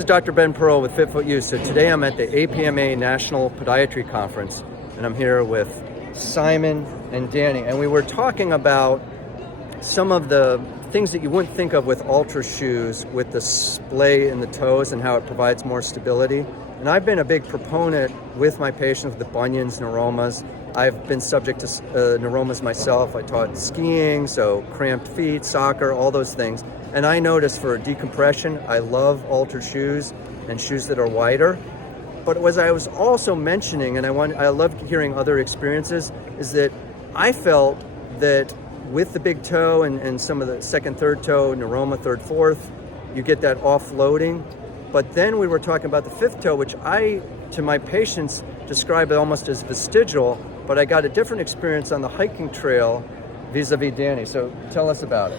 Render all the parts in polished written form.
This is Dr. Ben Pearl with FitFootU. So today I'm at the APMA National Podiatry Conference, and I'm here with Simon and Danny, and we were talking about some of the things that you wouldn't think of with Altra shoes, with the splay in the toes and how it provides more stability. And I've been a big proponent with my patients with bunions, neuromas. I've been subject to neuromas myself. I taught skiing, so cramped feet, soccer, all those things. And I noticed for decompression, I love Altra shoes and shoes that are wider. But as I was also mentioning, and I love hearing other experiences, is that I felt that with the big toe and some of the second, third toe, neuroma, third, fourth, you get that offloading. But then we were talking about the fifth toe, which I, to my patients, describe it almost as vestigial, but I got a different experience on the hiking trail vis-a-vis Danny. So tell us about it.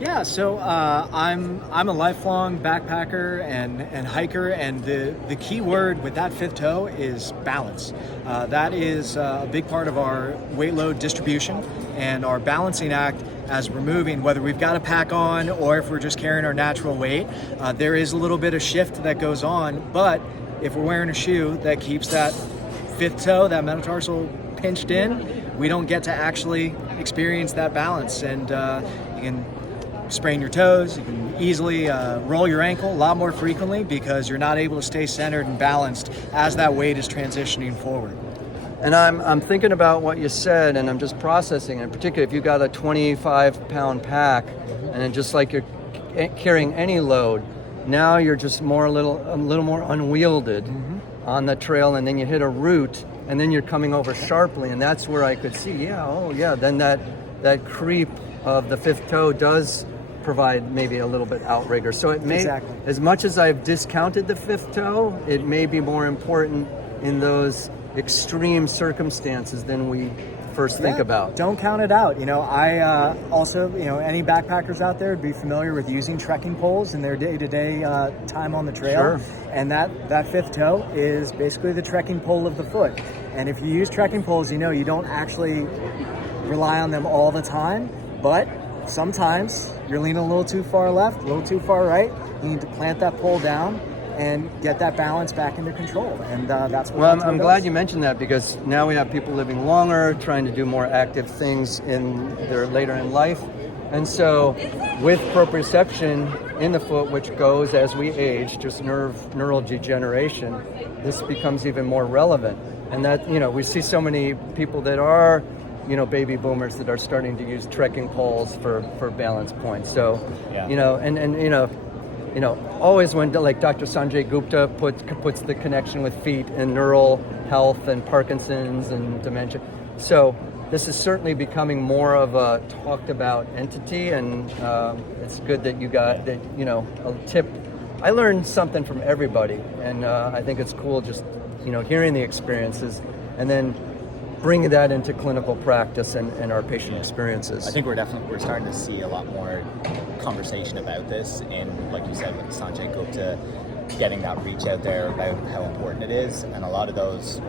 Yeah, so I'm a lifelong backpacker and hiker, and the key word with that fifth toe is balance. That is a big part of our weight load distribution and our balancing act as we're moving, whether we've got a pack on or if we're just carrying our natural weight. There is a little bit of shift that goes on, but if we're wearing a shoe that keeps that fifth toe, that metatarsal pinched in, we don't get to actually experience that balance. And you can sprain your toes, you can easily roll your ankle a lot more frequently because you're not able to stay centered and balanced as that weight is transitioning forward. And I'm thinking about what you said, and I'm just processing it. Particularly if you got a 25-pound pack, and just like you're carrying any load, now you're just a little more unwielded on the trail, and then you hit a root, and then you're coming over sharply, and that's where I could see, then that creep of the fifth toe does provide maybe a little bit outrigger. So it may, Exactly. As much as I've discounted the fifth toe, it may be more important in those extreme circumstances than we first think about. Don't count it out. I also, any backpackers out there would be familiar with using trekking poles in their day-to-day time on the trail. Sure. And that fifth toe is basically the trekking pole of the foot. And if you use trekking poles, you don't actually rely on them all the time, but sometimes you're leaning a little too far left, a little too far right. You need to plant that pole down and get that balance back into control. And that's what I'm glad you mentioned that, because now we have people living longer, trying to do more active things in their later in life. And so with proprioception in the foot, which goes as we age, just neural degeneration, this becomes even more relevant. And that, we see so many people that are baby boomers that are starting to use trekking poles for balance points. So, always when like Dr. Sanjay Gupta puts the connection with feet and neural health and Parkinson's and dementia. So this is certainly becoming more of a talked about entity, and it's good that you got that, a tip. I learned something from everybody, and I think it's cool just, hearing the experiences and then bring that into clinical practice and our patient experiences. I think we're starting to see a lot more conversation about this, and like you said, with Sanjay Gupta getting that reach out there about how important it is, and a lot of those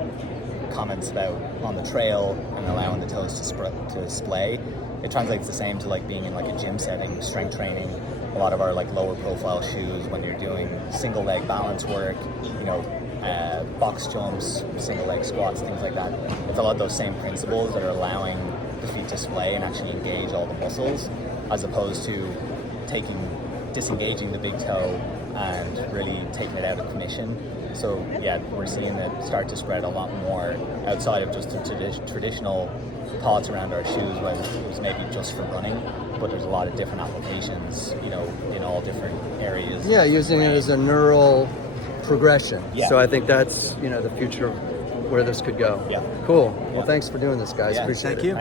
comments about on the trail and allowing the toes to splay, it translates the same to like being in like a gym setting, strength training. A lot of our like lower profile shoes, when you're doing single leg balance work, box jumps, single leg squats, things like that. It's a lot of those same principles that are allowing the feet to splay and actually engage all the muscles, as opposed to disengaging the big toe and really taking it out of commission. So yeah, we're seeing it start to spread a lot more outside of just the traditional thoughts around our shoes when it was maybe just for running, but there's a lot of different applications, in all different areas. Yeah, using it as a neural progression. Yeah. So I think that's, the future of where this could go. Yeah. Cool. Well, thanks for doing this, guys. Yeah, Appreciate Thank it. you.